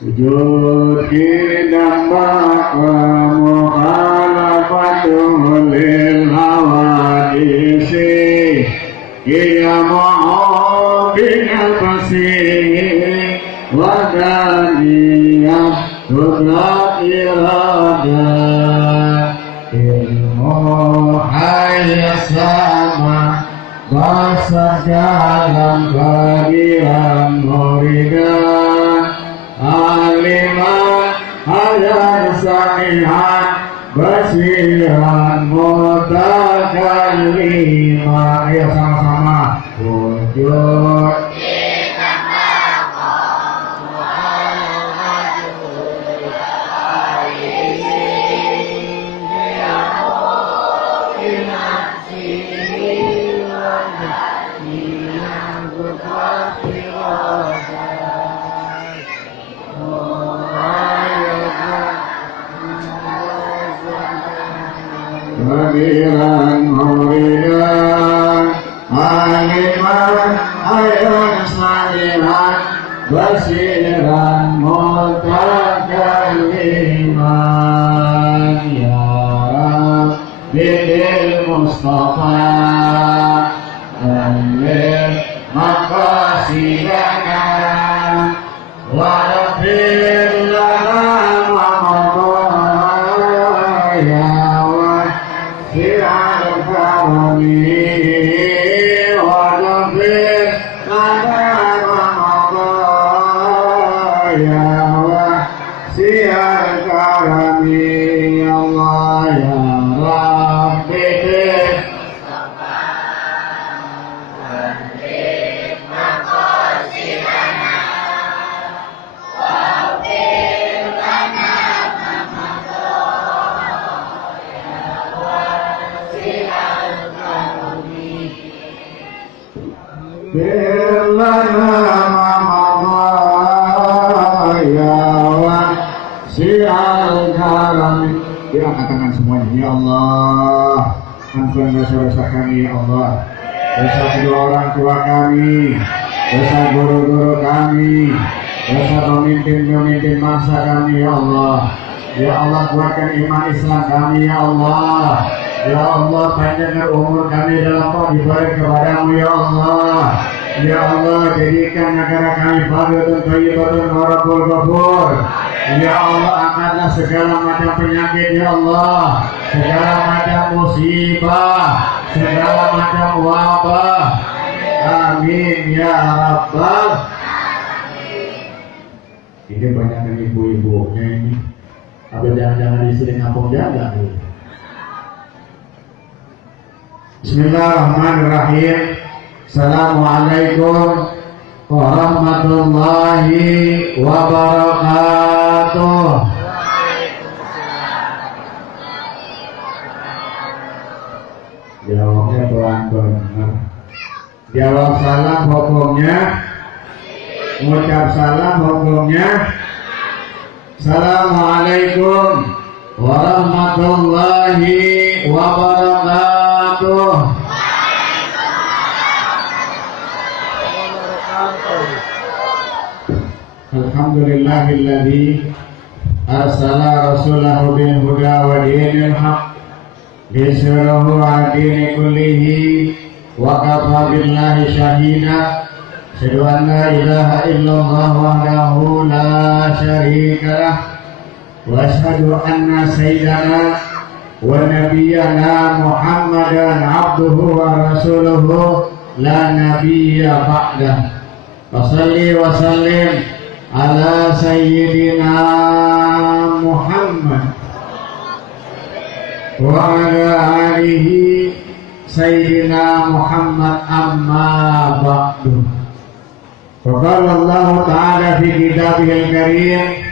sujud dambak wa mukhalafatul lil hawadisi qiyamah binal fasih wa daniyah tudrak iradah ilmu hayyasama basar jalan bagian muridan aliman hajar samihan basiran mutakalliman. Ayo sama-sama wujud bagiran muridan aliman hajar samihan basiran mutakalliman. Ya Rabbil Mustafa ambil maqasidana wa rabbil lana mamadaya wa si'al karami wa rabbil lana mamadaya wa si'al karami. Ya Allah ya Rabbi Bilana mamadaya wa si'al karami. Angkat tangan semuanya. Ya Allah, ampun dosa-dosa kami ya Allah, dosa kedua orang tua kami, dosa guru-guru kami, dosa pemimpin-pemimpin masa kami ya Allah. Ya Allah, kuatkan iman Islam kami ya Allah. Ya Allah, panjangkan umur kami dalam ibadah kepadamu ya Allah. Ya Allah, jadikan negara kami fadilun thayyibatun warabul ghafur. Ya Allah, angkatlah segala macam penyakit ya Allah, segala macam musibah, segala macam wabah. Amin ya Rabbal. Ini banyak ibu-ibunya ini. Apa jangan-jangan istri kampung jaga nih? Bismillahirrahmanirrahim. Assalamualaikum warahmatullahi wabarakatuh. Jawabnya pelan-pelan. Jawab salam hukumnya, mengucap salam hukumnya. Assalamualaikum warahmatullahi wabarakatuh. Alhamdulillahilladzi arsala rasulahu bil huda wa dinil haq liyuzhirahu 'ala dini kullihi wa kafa billahi shahida. Asyhadu an la ilaha illallah wahdahu la syarika lah wa asyhadu anna sayyidana wa nabiyyana Muhammadan abduhu wa rasuluhu la nabiyya ba'dah. Wa shalli wa sallim ala sayyidina Muhammad wa ala alihi sayyidina Muhammad amma ba'du. Wa qala Allah ta'ala fi kitabihil karim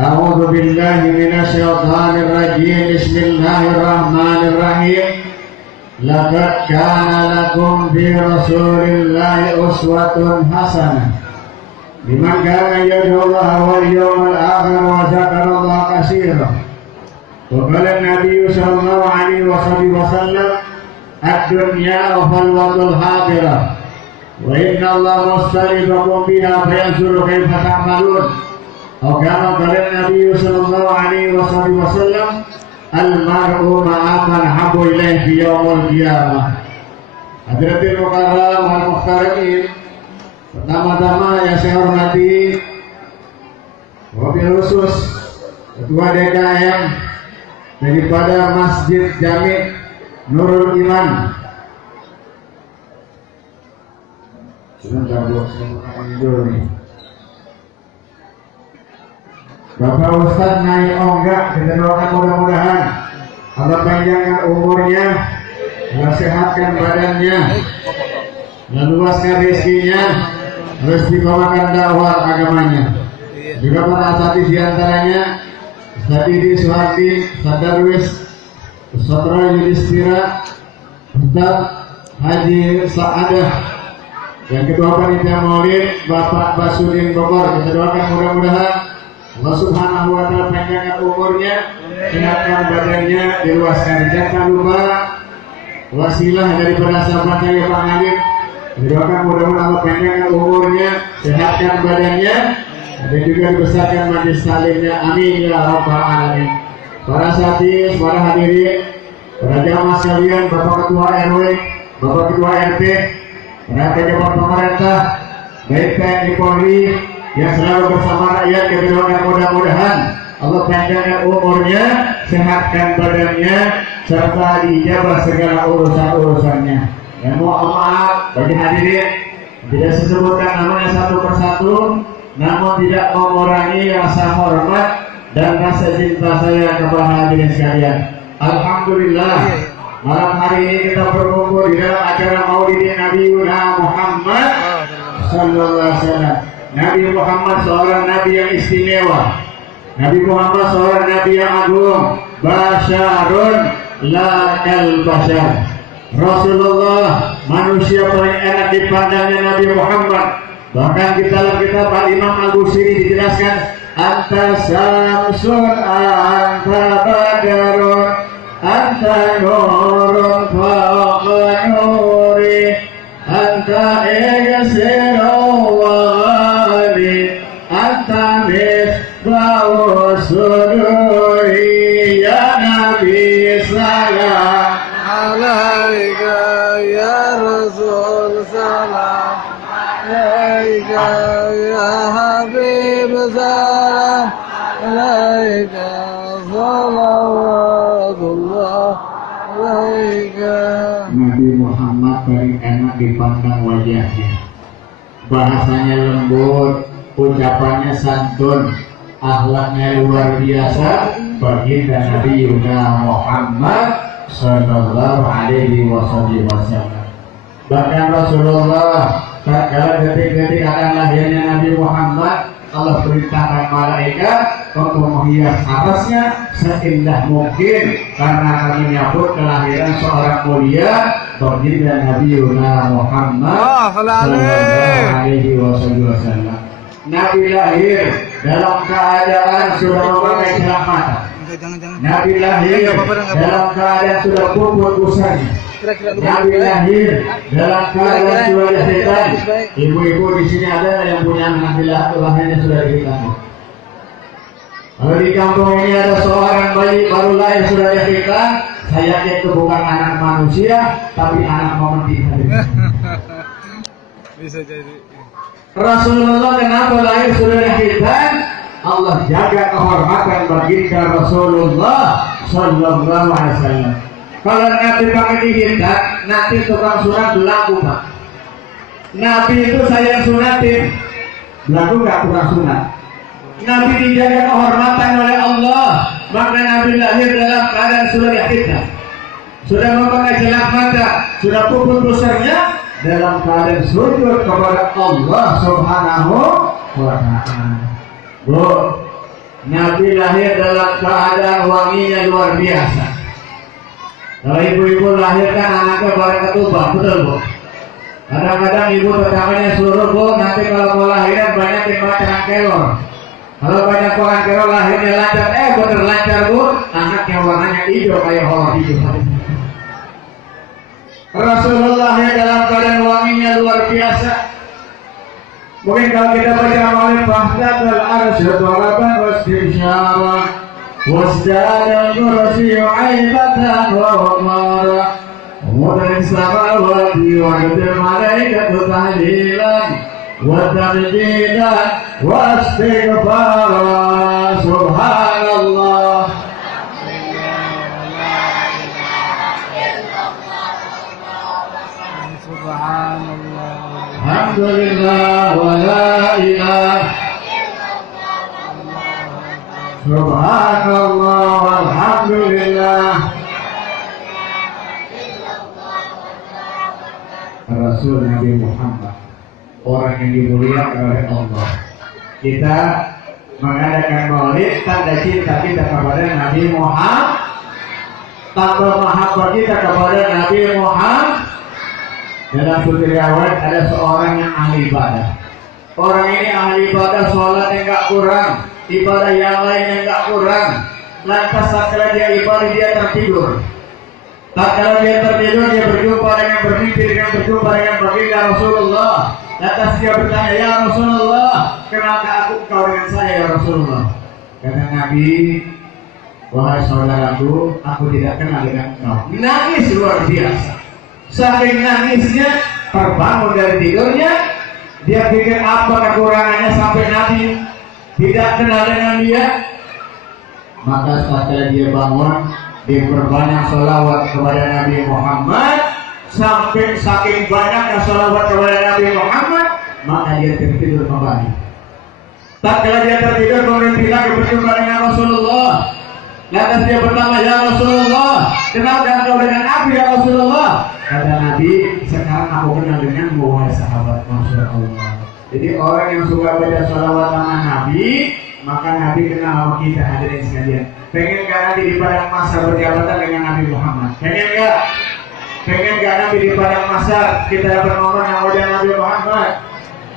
a'udzu billahi minasy syaithanir rajim. Bismillahirrahmanirrahim. Laqad kana lakum fi rasulillahi uswatun hasanah liman kana yarjullaha wal yawmal akhir wa dzakara Allah katsiran. Wa qala an-nabiy sallallahu alaihi wasallam ad-dunya falwatul hadirah wa inna Allah mustarifakum biha fayanzuru kaifa ta'malun. Kama qala Nabi sallallahu alaihi wasallam, al-mar'u ma'a man habba ilaihi fi yaumil qiyamah. Hadirin mukarram wal muhtaramin, pertama-tama yang saya hormati wabil khusus Ketua DKM daripada Masjid Jami Nurul Iman. Sebentar Bu, saya buka dulu nih. Bapak Ustadz naik onggak, kita doakan mudah-mudahan Allah panjangkan umurnya, Allah sehatkan badannya, dan luaskan rezekinya, terus dibawakan dakwah agamanya. Juga para asatidz diantaranya Ustadz Didi Suhardi, Ustadz Darwis, Ustadz Roy Yudhistira, Ustadz Haji Sa'adah, yang ketua panitia maulid Bapak Basudin Bogor. Kita doakan mudah-mudahan Allah Subhanahu wa Ta'ala panjangkan umurnya, sehatkan badannya, diluaskan. Jangan lupa wasilah daripada sahabat saya Pak Nadif. Doakan mudah-mudahan Allah panjangkan umurnya, sehatkan badannya, dan juga dibesarkan majelis taklimnya. Amin ya rabbal alamin. Para asatidz, para hadirin, para jamaah sekalian, Bapak Ketua RW, Bapak Ketua RT, para pejabat pemerintah, baik TNI Polri yang selalu bersama rakyat, kita doakan mudah-mudahan Allah panjangkan umurnya, sehatkan badannya, serta diijabah segala urusan-urusannya. Dan mohon maaf bagi hadirin, tidak disebutkan namanya satu persatu, namun tidak mengurangi rasa hormat dan rasa cinta saya kepada hadirin sekalian. Alhamdulillah, malam hari ini kita berkumpul di dalam acara Maulid Nabi Muhammad sallallahu alaihi wasallam. Nabi Muhammad seorang nabi yang istimewa. Nabi Muhammad seorang nabi yang agung. Basyarun la kal basyar. Rasulullah manusia paling enak dipandangnya Nabi Muhammad. Bahkan di dalam kitab Imam Al-Busiri dijelaskan, anta samsun anta badarun anta nurun fawqa nuri anta egasirun wa ghali anta misbahu suduri ya Nabi salam alaika ya Rasul salam alaika ya Habib salam alaika salawatullah alaika. Nabi Muhammad paling enak dipandang wajahnya, bahasanya lembut, ucapannya santun, akhlaknya luar biasa. Baginda Nabi Muhammad sallallahu alaihi wasallam. Bahkan Rasulullah tatkala detik-detik akan lahirnya Nabi Muhammad, Allah perintahkan malaikat untuk menghias atasnya seindah mungkin, karena akan menyambut kelahiran seorang mulia, baginda Nabi Muhammad sallallahu alaihi wasallam. Nabi lahir dalam keadaan sudah memakai celak mata. Nabi lahir dalam keadaan sudah puput busanya. Nabi lahir dalam keadaan sudah dihitan. Ibu-ibu di sini ada yang punya anak lahirnya sudah dihitan. Kalau di kampung ini ada seorang bayi baru lahir sudah dihitan, saya yakin itu bukan anak manusia, tapi anak memetik. Bisa jadi. Rasulullah kenapa lahir sudah dihitan? Allah jaga kehormatan baginda Rasulullah sallallahu alaihi wasallam. Kalau Nabi pakai dihitan, nanti tukang sunat berlaku Pak. Nabi itu sayang sunatin, berlaku nggak tukang sunat. Nabi dijaga kehormatan oleh Allah, maka Nabi lahir dalam keadaan sudah dihitan, sudah memakai celak mata, sudah puput besarnya, dalam keadaan sujud kepada Allah Subhanahu wa Ta'ala. Bu, Nabi lahir dalam keadaan wanginya luar biasa. Kalau ibu-ibu lahirkan anaknya bareng ketubah, betul Bu? Kadang-kadang ibu tetangganya suruh Bu, nanti kalau mau lahiran banyak yang makan kelor. Kalau banyak orang kelor lahirnya lancar, bener lancar Bu, anaknya warnanya hijau kayak horor hijau. Rasulullah yang dalam keadaan wanginya luar biasa. Mungkin kalau kita baca oleh Fahdatul Arsyad Walaban Wasdisyara Wasdadal Kursi Aibatan wa Umara Mudan Samawati wa Yudhil Malaikatu Tahlilan wa Tamjidan wa Istighfara Subhanallah Alhamdulillah wa la ilaha Subhanallah walhamdulillah. Rasul Nabi Muhammad, orang yang dimuliakan oleh Allah. Kita mengadakan maulid tanda cinta kita kepada Nabi Muhammad, tanda mahabbah kita kepada Nabi Muhammad. Dalam suri riwayat ada seorang yang ahli ibadah. Orang ini ahli ibadah, sholat yang enggak kurang, ibadah yang lain yang enggak kurang. Lantas setelah dia ibadah dia tertidur. Tatkala dia tertidur dia berjumpa dengan bermimpi dengan berjumpa dengan baginda Rasulullah. Lantas dia bertanya, ya Rasulullah, kenapa aku kau dengan saya ya Rasulullah? Kata Nabi, wahai saudaraku, aku tidak kenal dengan kau. Nangis luar biasa. Saking nangisnya terbangun dari tidurnya, dia pikir apa kekurangannya sampai Nabi tidak kenal dengan dia. Maka setelah dia bangun, dia berbanyak sholawat kepada Nabi Muhammad. Sampai saking banyaknya sholawat kepada Nabi Muhammad, maka dia tertidur kembali. Tatkala dia tertidur, kemudian bilang berjumpa dengan Rasulullah. Lantas dia bertanya, ya Rasulullah, kenapa engkau dengan Nabi ya Rasulullah? Kata Nabi, sekarang aku kenal denganmu wahai sahabat. Masya Allah. Jadi orang yang suka baca sholawat sama Nabi, maka Nabi kenal sama kita hadirin sekalian. Pengen gak nanti di padang masa berjabatan dengan Nabi Muhammad? Pengen gak? Pengen gak nanti di padang masa kita dapat momen yang wajah Nabi Muhammad?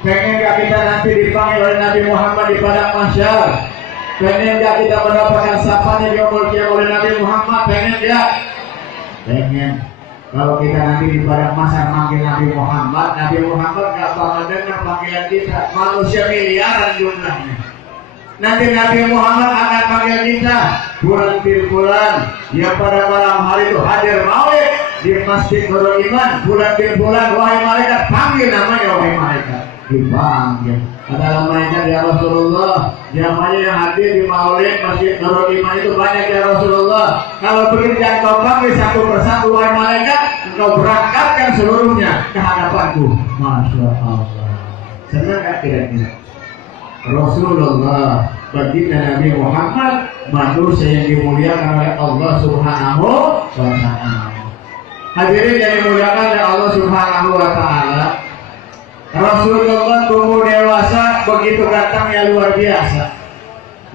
Pengen gak kita nanti dipanggil oleh Nabi Muhammad di padang mahsyar? Pengen gak kita mendapatkan sapaan yang diomongkan oleh Nabi Muhammad? Pengen gak? Pengen. Kalau kita nanti di padang mahsyar manggil Nabi Muhammad gak bakal dengar panggilan kita. Manusia miliaran jumlahnya. Nanti Nabi Muhammad akan panggil kita bulan bil bulan yang pada malam hari itu hadir maulid di Masjid Nurul Iman. Bulan bil bulan, wahai malaikat, panggil namanya wahai malaikat. Dipanggil. Kata malaikat, ya Rasulullah, jamaah yang hadir di maulid Masjid Nurul Iman itu banyak ya Rasulullah. Kalau begitu jangan kau panggil satu persatu wahai malaikat, engkau berangkatkan seluruhnya ke hadapanku. Masya Allah. Senang gak kira-kira? Rasulullah, baginda Nabi Muhammad, manusia yang dimuliakan oleh Allah Subhanahu wa Ta'ala. Hadirin yang dimuliakan oleh Allah Subhanahu wa Ta'ala, Rasulullah tumbuh dewasa begitu gantengnya luar biasa.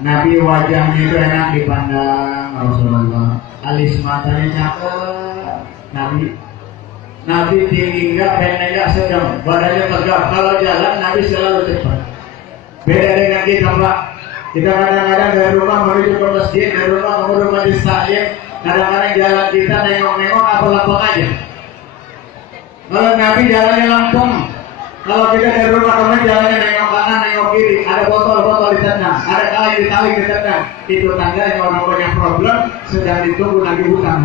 Nabi wajahnya itu enak dipandang Rasulullah, alis matanya cakep. Nabi tinggi enggak, pendek enggak, sedang, badannya tegap. Kalau jalan Nabi selalu cepat. Beda dengan kita Pak. Kita kadang-kadang dari rumah menuju ke masjid, dari rumah menuju majlis taklim, kadang-kadang jalan kita nengok-nengok apa lapang aja. Kalau Nabi jalannya langsung. Kalau kita dari rumah ke masjid jalannya nengok kanan, nengok kiri, ada botol-botol ditendang, ada tali ditendang. Itu tandanya orang banyak problem sedang ditunggu Nabi hutang.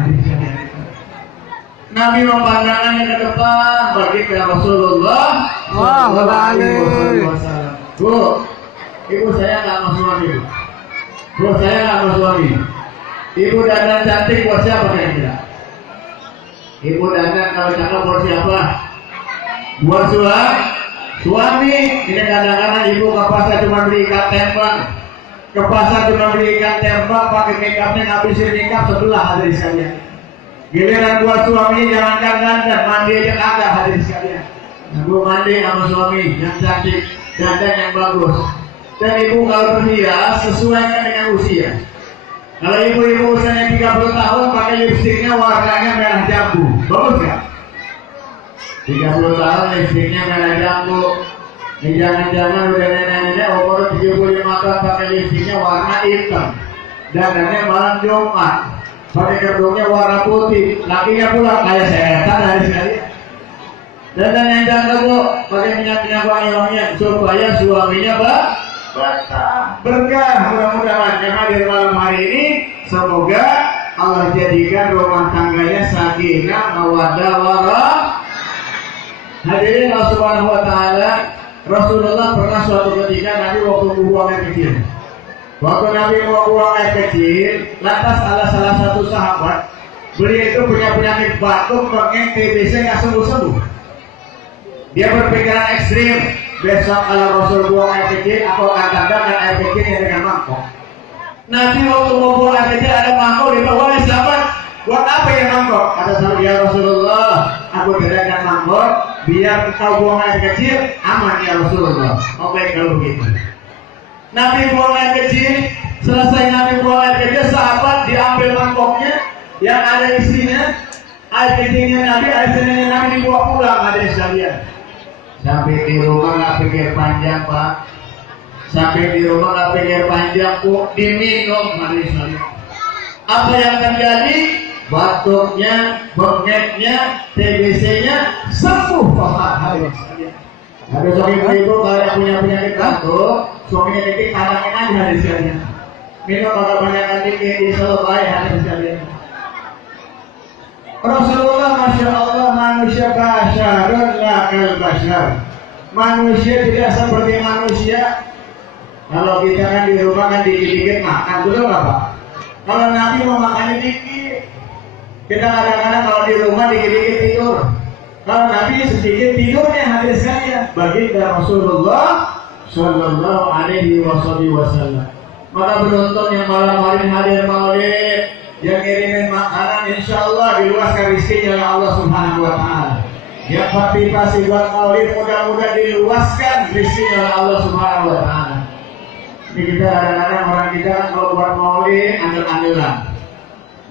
Nabi memandangnya ke depan bagi Rasulullah Sallallahu Alaihi Wasallam. Bu, ibu saya nggak mau suami. Bu, saya nggak mau suami. Ibu dandan cantik buat siapa kira-kira? Ibu dandan kalau cakep buat siapa? Buat suami. Ini kadang-kadang ibu ke pasar cuma beli ikan tembak. Ke pasar cuma beli ikan tembak, pakai makeupnya ngabisin makeup sebelah hadirin sekalian. Giliran buat suami jangankan dandan, mandi aja kagak hadirin sekalian. Ibu mandi sama suami yang cantik, dandan yang bagus. Dan ibu kalau berhias sesuaikan dengan usia. Kalau ibu-ibu usianya 30 tahun pakai lipstiknya warnanya merah jambu, bagus nggak? 30 tahun lipstiknya merah jambu. Jangan-jangan udah nenek-nenek umur 75 tahun pakai lipstiknya warna hitam. Dandannya malam Jumat, pakai kerudungnya warna putih. Lakinya pula kayak setan hari sekali. Dan yang jangan bu, pakai minyak-minyak wangi-wangian supaya suaminya basah. Berkah mudah-mudahan yang hadir malam hari ini, semoga Allah jadikan rumah tangganya sakinah, mawaddah, warahmah. Hadirin Allah Subhanahu wa taala, Rasulullah pernah suatu ketika Nabi waktu buang air kecil. Waktu Nabi mau buang air kecil, lantas ada salah satu sahabat, beliau itu punya penyakit batuk, bengek, TBC nggak sembuh-sembuh. Dia berpikiran ekstrim, besok kalau Rasul buang air kecil, aku akan tandangkan air kecilnya dengan mangkok. Nabi waktu mau buang air kecil ada mangkok, dia bawa oleh sahabat, buat apa ya mangkok? Kata sahabat, ya Rasulullah, aku tidakkan mangkok, biar kau buang air kecil, aman ya Rasulullah. Oh baik kalau begitu. Nabi buang air kecil, selesai Nabi buang air kecil, sahabat diambil mangkoknya yang ada isinya, air kecilnya Nabi, air kecilnya Nabi dibawa pulang, ada sekalian. Sampai di rumah nggak pikir panjang pak, sampai di rumah nggak pikir panjang bu, diminum ada sekalian. Apa yang terjadi? Batuknya, bengeknya, TBC-nya sembuh total hari sekalian. Ada suami ibu kalau yang punya penyakit batuk, suaminya dikit kadangin aja hari sekalian. Minum kalau banyak dikit diselesai hari sekalian. Rasulullah Masya Allah manusia basyarun lakal basyar. Manusia tidak seperti manusia. Kalau kita kan di rumah kan dikit-dikit makan dulu nggak pak? Kalau Nabi mau makannya dikit. Kita kadang-kadang kalau di rumah dikit-dikit tidur. Kalau Nabi sedikit tidurnya hadir sekalian. Baginda Rasulullah Sallallahu Alaihi Wasallam. Maka penonton yang malam hari hadir maulid, yang kirimin makanan, insya Allah diluaskan rezekinya oleh Allah Subhanahu Wa Taala. Yang partisipasi buat maulid mudah-mudahan diluaskan rezekinya oleh Allah Subhanahu Wa Taala. Ini kita kadang-kadang orang kita kan kalau buat maulid andel-andelan.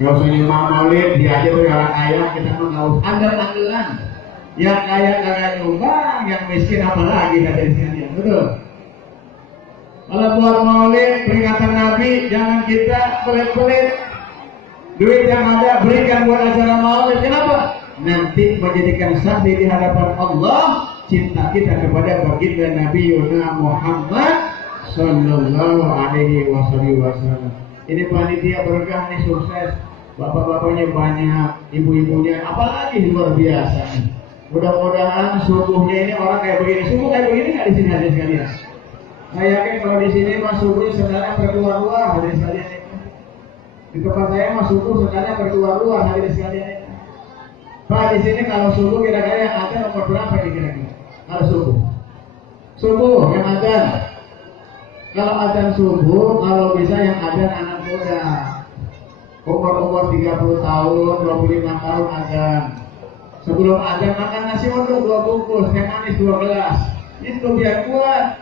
Gak usah nyumbang maulid, dia aja orang kaya kita mau tahu andel-andelan. Yang kaya kagak nyumbang, yang miskin apalagi kata isinya, betul. Kalau buat maulid peringatan Nabi, jangan kita pelit-pelit. Duit yang ada berikan buat acara maulid. Kenapa? Nanti menjadikan saksi di hadapan Allah cinta kita kepada baginda Nabi Yuna Muhammad Sallallahu Alaihi Wasallam. Ini panitia berkah nih, sukses. Bapak-bapaknya banyak, ibu-ibunya apalagi luar biasa. Mudah-mudahan subuhnya ini orang kayak begini. Subuh kayak begini nggak di sini ada sekalian? Saya yakin kalau di sini mas subuh sebenarnya berkeluar-luar ada sekalian. Di tempat saya mas subuh sebenarnya berkeluar-luar ada sekalian. Pak di sini kalau subuh kira-kira yang ada nomor berapa ini kira-kira? Kalau subuh yang ada. Kalau adzan subuh, kalau bisa yang ada anak muda umur 30 tahun, 25 tahun adzan. Sebelum adzan makan nasi uduk 2 bungkus, teh manis 2 gelas. Itu biar kuat,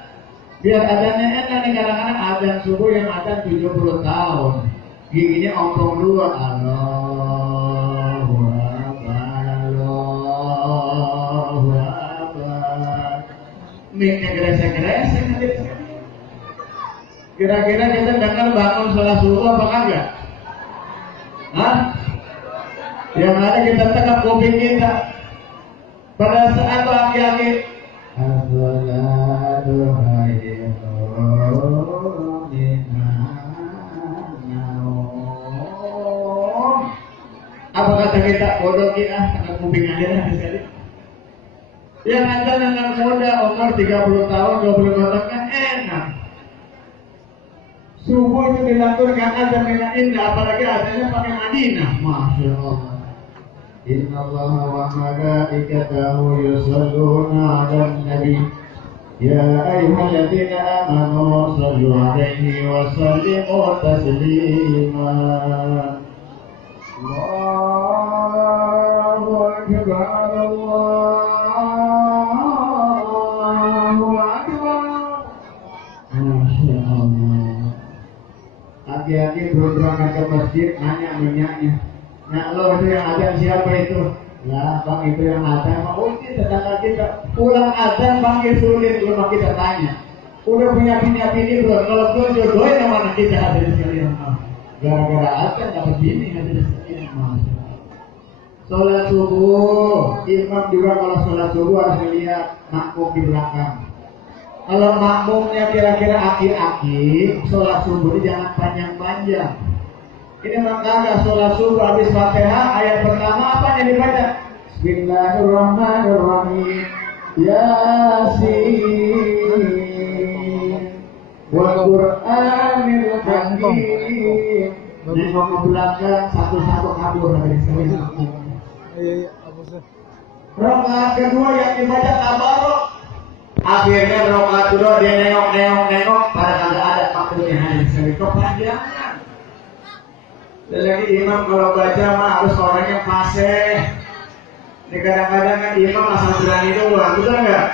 biar adzannya enak nih. Kadang-kadang adzan subuh yang adzan 70 tahun, giginya ompong 2. Allahu Akbar, Allahu Akbar. Miknya gresek-gresek nanti. Kira-kira kita dengar bangun sholat subuh apa kagak? Hah? Yang ada kita tekap kuping kita. Pada saat laki-laki as-salatu khairun minan naum. Apa kata kita? Bodoh kita tekap kuping aja lah sekali. Yang ada anak muda umur 30 tahun, 25 tahun kan enak. Subuh itu dilaturkan azan dengan indah, apalagi azannya pakai Madinah. Masya Allah. Inna Allah wa malaikatahu yusalluna 'alan nabi. Ya ayyuhalladzina amanu sallu 'alaihi wa sallimu taslima. Allahu akbar, Allahu akbar. Masya Allah. Hati-hati berangkat ke masjid, nanya minyaknya. Nah lo itu yang ada siapa itu? Ya bang itu yang ada. Maunya tetangga kita pulang ada panggil sulit, rumah kita tanya. Udah punya bini belum? Kalau belum jodohin yang mana kita ada di sekalian. Gara-gara ada dapat bini ada di sekalian. sholat subuh, imam juga kalau sholat subuh harus melihat makmum di belakang. Kalau makmumnya kira-kira aki-aki, sholat subuh jangan panjang-panjang. Ini makanya sholat subuh habis Fatihah ayat pertama apa yang dibaca? Bismillahirrahmanirrahim. Yasin wal Qur'anil Hakim. Jadi mau belakang satu-satu kabur dari sini. Rakaat kedua yang dibaca tabarok. Akhirnya rakaat kedua dia nengok pada kagak ada maksudnya hanya sekali kepanjangan. Dan lagi imam kalau baca mah harus orang yang fasih. Kadang-kadang kan imam asal berani doang, betul nggak?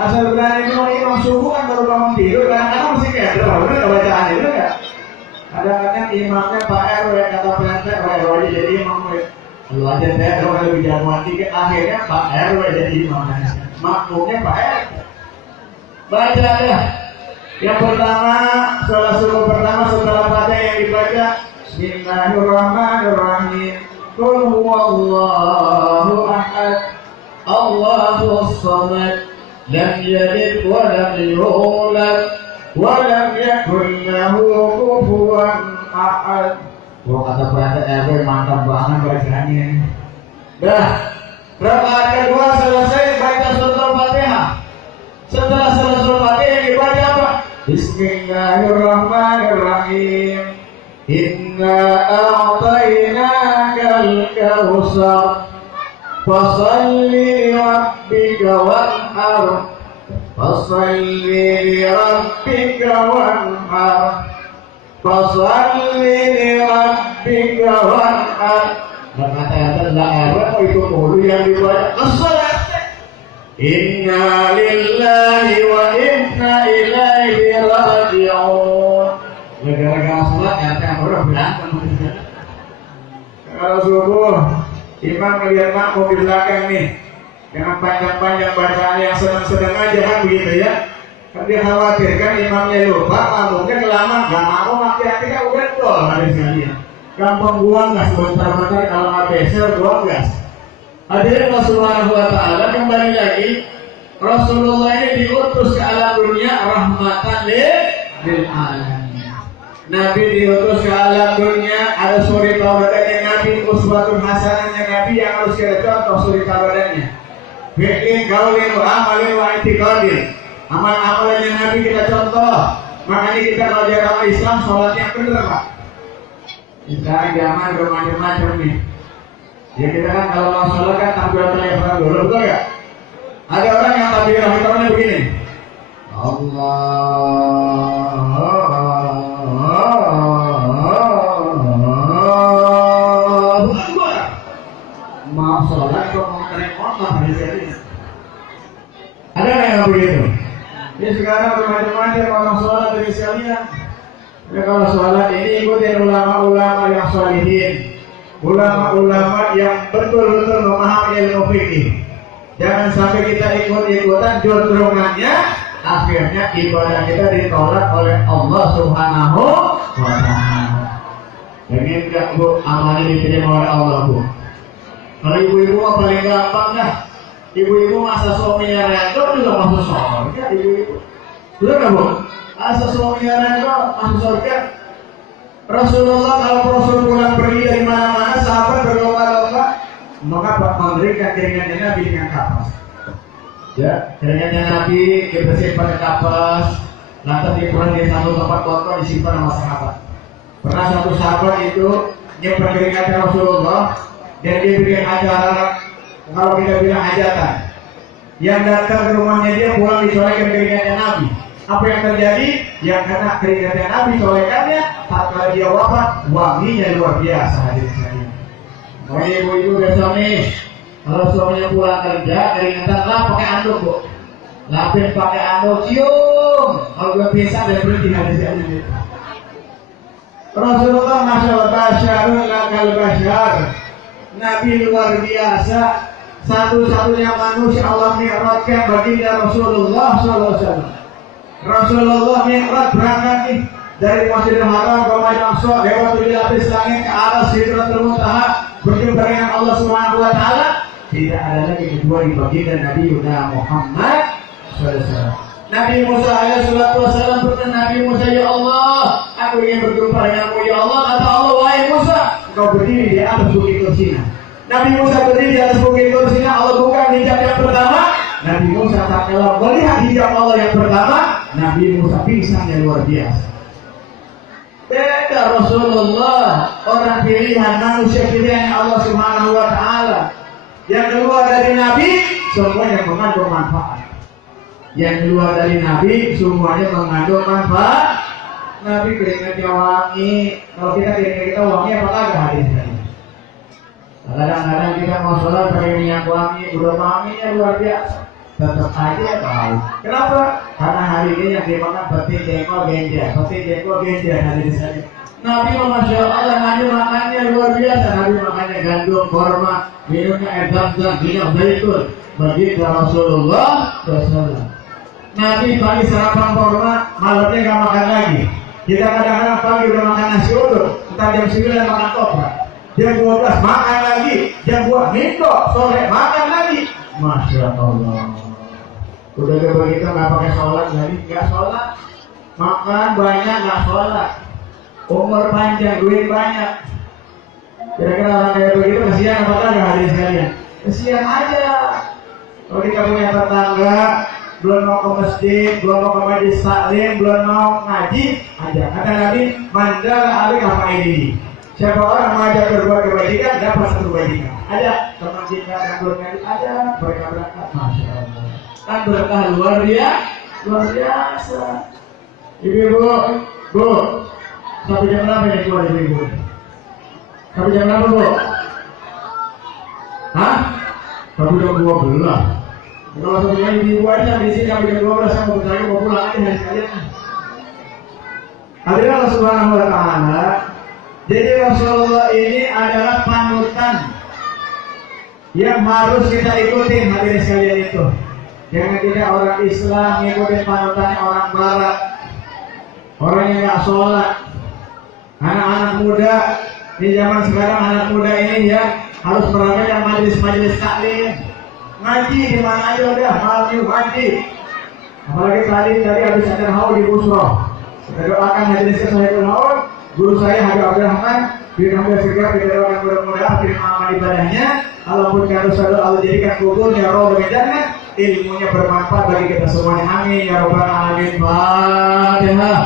Asal berani doang imam subuh kan baru bangun tidur, kadang-kadang mesti kayak bener bacaan itu nggak? Kadang-kadang imamnya Pak RW kata PRT, RW jadi imam. Lu aja deh, kalau lebih jagoan dikit, akhirnya Pak RW jadi imam. Makmumnya Pak RW. Baca deh. Yang pertama, sholat subuh pertama setelah Fatihah yang dibaca, Bismillahirrahmanirrahim. Qul huwallahu ahad, Allahus samad, lam yalid wa lam yulad, wa lam yakul lahu kufuwan ahad. Gua kata berarti RW mantap banget bacanya. Dah, rakaat kedua selesai baca surat Al-Fatihah. Setelah selesai surat Al-Fatihah dibaca apa? Bismillahirrahmanirrahim. Inna a'tainakal kautsar fasalli rabbika wanhar. Fasalli rabbika wanhar. Fasalli rabbika wanhar. Kata-kata Allah itu mulu yang dibaca as-salat. Inna lillahi wa inna ilaihi raji'un. Gara-gara sholat yang orang berantem. Kalau subuh imam melihat makmum di belakang nih dengan panjang-panjang bacaan yang sedang-sedang aja kan begitu ya. Kan dia khawatir kan imamnya lupa, makmumnya kelamaan, gak mau maki-maki kan udah tol hari sekalian. Gampang buang gas, bentar-bentar kalau nggak beser buang gas. Hadirin Allah Subhanahu wa Ta'ala, kembali lagi Rasulullah ini diutus ke alam dunia rahmatan lil alamin. Nabi diutus ke alam dunia, ada suri tauladannya Nabi, uswatun hasanahnya Nabi yang harus kita contoh suri tauladannya. Fi'lin, qaulin, wa amalin, wa i'tiqadin. Amal-amalannya Nabi kita contoh. Makanya kita kalau di agama Islam sholat yang benar, Pak. Sekarang zaman bermacam-macam nih. Ya kita kan kalau mau sholat kan takbiratul ihram dulu, betul nggak? Ada orang yang takbiratul ihramnya begini. Mau sholat kok mau naik motor di sini. Ada yang begitu? Ini sekarang bermacam-macam orang sholat dari sekalian. Ya kalau sholat ini ikutin ulama-ulama yang sholihin, ulama-ulama yang betul-betul memahami ilmu fikih. Jangan sampai kita ikut-ikutan jodrongannya, akhirnya ibadah kita ditolak oleh Allah Subhanahu wa Ta'ala. Pengen nggak Bu amalnya diterima oleh Allah Bu? Kalau ibu-ibu mah paling gampang dah. Ibu-ibu masa suaminya rego juga masuk surga ibu-ibu. Betul nggak Bu? Masa suaminya rego masuk surga. Rasulullah kalau Rasul pulang pergi dari mana-mana, sahabat berlomba-lomba maka memberikan keringatnya Nabi dengan kapas. Ya, keringatnya Nabi dibersihin pakai kapas, lantas dikurang di satu tempat kotor disimpan sama sahabat. Pernah satu sahabat itu nyimpan keringatnya Rasulullah dan dia bikin acara, kalau kita bilang hajatan. Yang datang ke rumahnya dia pulang dicolekan keringatnya Nabi. Apa yang terjadi? Yang kena keringatnya Nabi colekannya, tatkala dia wafat, wanginya luar biasa hadirin sekalian. Oh ibu-ibu besok nih, kalau suaminya pulang kerja, keringatan lah pakai anduk Bu. Lapin pakai anduk, cium. Kalau gue pisah dan berhenti hadirin sekalian. Rasulullah masyaallah basyarun lakal basyar. Nabi luar biasa, satu-satunya manusia Allah mi'rajkan baginda Rasulullah sallallahu alaihi wasallam. Rasulullah mi'raj berangkat nih dari Masjidil Haram ke Masjidil Aqsa lewat 7 lapis langit ke atas Sidratul Muntaha berjumpa dengan Allah Subhanahu wa taala, tidak ada lagi kedua di baginda Nabi Muhammad SAW. Nabi Musa alaihissalam berkata, Nabi Musa, ya Allah, aku ingin berjumpa denganmu ya Allah. Kata Allah, wahai Musa, engkau berdiri di atas bukit Tursina. Nabi Musa berdiri di atas bukit Tursina. Allah buka hijab yang pertama. Nabi Musa tak kalah melihat hijab Allah yang pertama. Nabi Musa pingsan yang luar biasa. Beda Rasulullah, orang pilihan, manusia pilihan Allah Subhanahu wa taala. Yang keluar dari Nabi semuanya mengandung manfaat. Yang keluar dari Nabi semuanya mengandung manfaat. Nabi keringatnya wangi. Kalau kita keringat kita wangi apakah ada hadisnya? Kadang-kadang kita mau sholat pakai minyak wangi, udah wanginya luar biasa, tetap aja tahu. Kenapa? Karena hari ini yang dimakan petis jengkol genjer, hari di sana. Nabi Masya Allah, Nabi makannya luar biasa. Nabi makannya gandum, korma, minumnya air zam-zam, minyak zaitun. Begitu Rasulullah SAW. Nabi pagi sarapan korma, malamnya gak makan lagi. Kita kadang-kadang pagi udah makan nasi uduk, entar jam 9 makan toprak, jam 12 makan lagi, jam 2 minto, sore makan lagi. Masya Allah. Udah begitu gak pakai sholat, jadi gak sholat. Makan banyak gak sholat. Umur panjang, duit banyak. Kira-kira orang kayak begitu kasihan apakah gak hadir sekalian? Kasihan aja. Kalau kita punya tetangga belum mau ke masjid, belum mau ke majelis taklim, belum mau ngaji, aja. Kata Nabi, mandala alik apa ini? Siapa orang mengajak berbuat kebajikan, dapat satu kebajikan. Ada teman kita yang belum ngaji, ada mereka berangkat. Masya Allah. Kan berkah luar biasa. Ibu-ibu, bu, sampai jam berapa ini keluar ibu-ibu? Sampai jam berapa bu? Hah? Sampai jam 12. Kalau sebenarnya ibu aja di sini sampai jam 12 saya mau bertanya mau pulang aja dari sekalian. Hadirin Allah Subhanahu wa taala. Jadi Rasulullah ini adalah panutan yang harus kita ikutin, hadirin sekalian itu. Jangan kita orang Islam ngikutin panutan orang Barat, orang yang nggak sholat. Anak-anak muda di zaman sekarang, anak muda ini ya harus meramaikan majelis-majelis taklim. Ngaji di mana aja udah malam ngaji. Apalagi tadi habis ada haul di Busro. Kita doakan majelis Sahihul Haul. Guru saya Habib Abdurrahman bin Hamzah Sigap, kita doakan mudah-mudahan terima amal ibadahnya. Kalaupun karusada Allah jadikan kuburnya roh bagi jannah, ilmunya bermanfaat bagi kita semuanya. Amin ya rabbal alamin. Fatihah.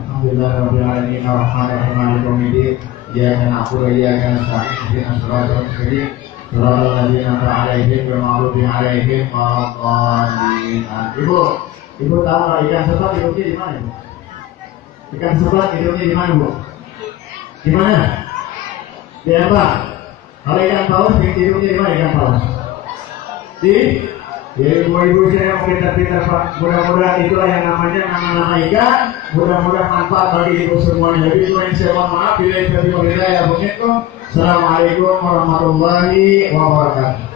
Alhamdulillah rabbil alamin arrahmanir rahim maliki yaumiddin. Iyyaka na'budu wa iyyaka nasta'in ihdinas siratal mustaqim siratal ladzina an'amta 'alaihim ghairil maghdubi 'alaihim waladdallin. Ibu tahu nggak ikan sepat hidupnya di mana, Bu? Ikan sepat hidupnya di mana, Bu? Di mana? Di apa? Kalau ikan paus hidupnya di mana ikan paus? Di ibu-ibu saya yang pintar-pintar Pak. Mudah-mudahan itulah yang namanya nama-nama ikan. Mudah-mudahan manfaat bagi ibu semuanya. Jadi itu yang saya mohon maaf bila itu ya begitu. Assalamualaikum warahmatullahi wabarakatuh.